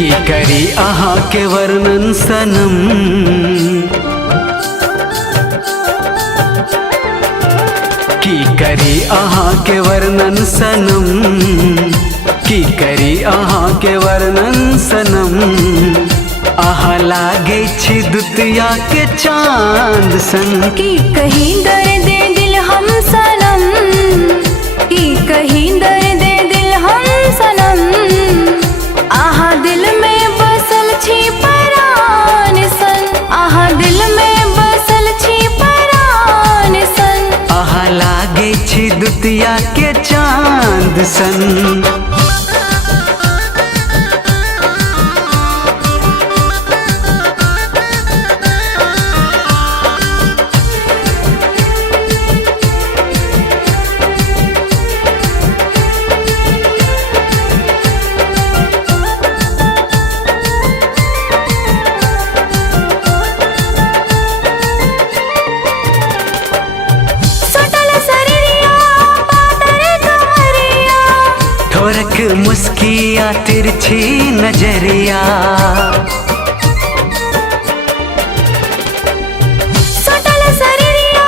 की करी अहाँ के वर्णन सनम, की करी अहाँ के वर्णन सनम, की करी अहाँ के वर्णन सनम। अहाँ लागे छी दुतिया के चांद सन। की कहीं दर्द दिल हम सनम, की कहीं दर्द दिल हम सनम। आहा दिल में बसल छी परान सन, आहा दिल में बसल छी परान सन। आहा लागे छी दुतिया के चांद सन। ठोरक मुस्किया तिरछी नजरिया, सटल सरिया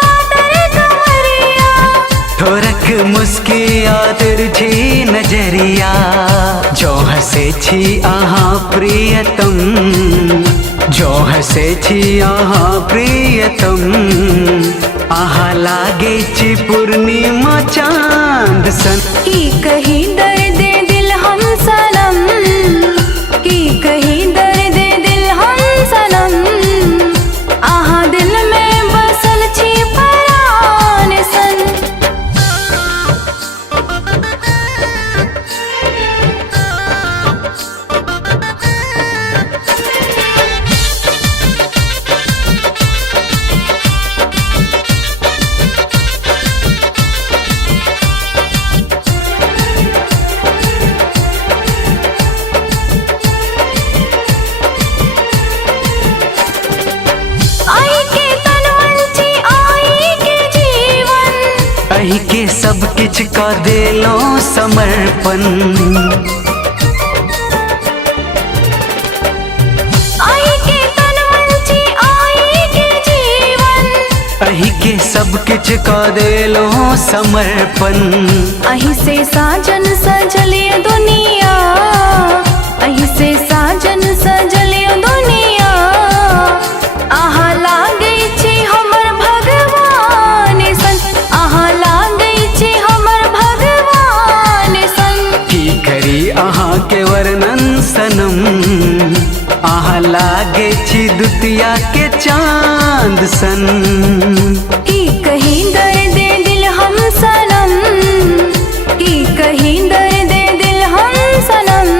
पातर कमरिया। ठोरक मुस्किया तिरछी नजरिया। जो हसे छी अहाँ प्रियतम, जो हसे छी अहाँ प्रियतम। आहा लागे छी पूर्णिमा चांद सन। की कहीं दर्द दिल हम सनम, की कहीं दर्द दिल हम सनम। आहा दिल में बसल छी परान सन। अही के सब किछ का देलो समर्पण, आई के तन मन छी आई के जीवन। अही के सब किछ का देलो समर्पण। अही से साजन सजलिए दुनिया, अही से साजन सजलिए दुनिया। आहा लागे छी हमर भगवान सन, आहा लागे छी हमर भगवान सन। की करी अहाँ के वर्णन सनम, आहा लागे छी दुतिया के चांद सन। की कहीं दर्द दिल हम सनम, की कहीं दर्द दिल हम सनम।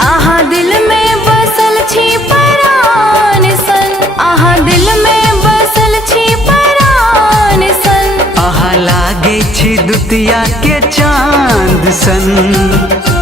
आहा दिल में बसल छी परान सन, आहा दिल में बसल छी परान सन। आहा लागे छी दुतिया के चांद सन।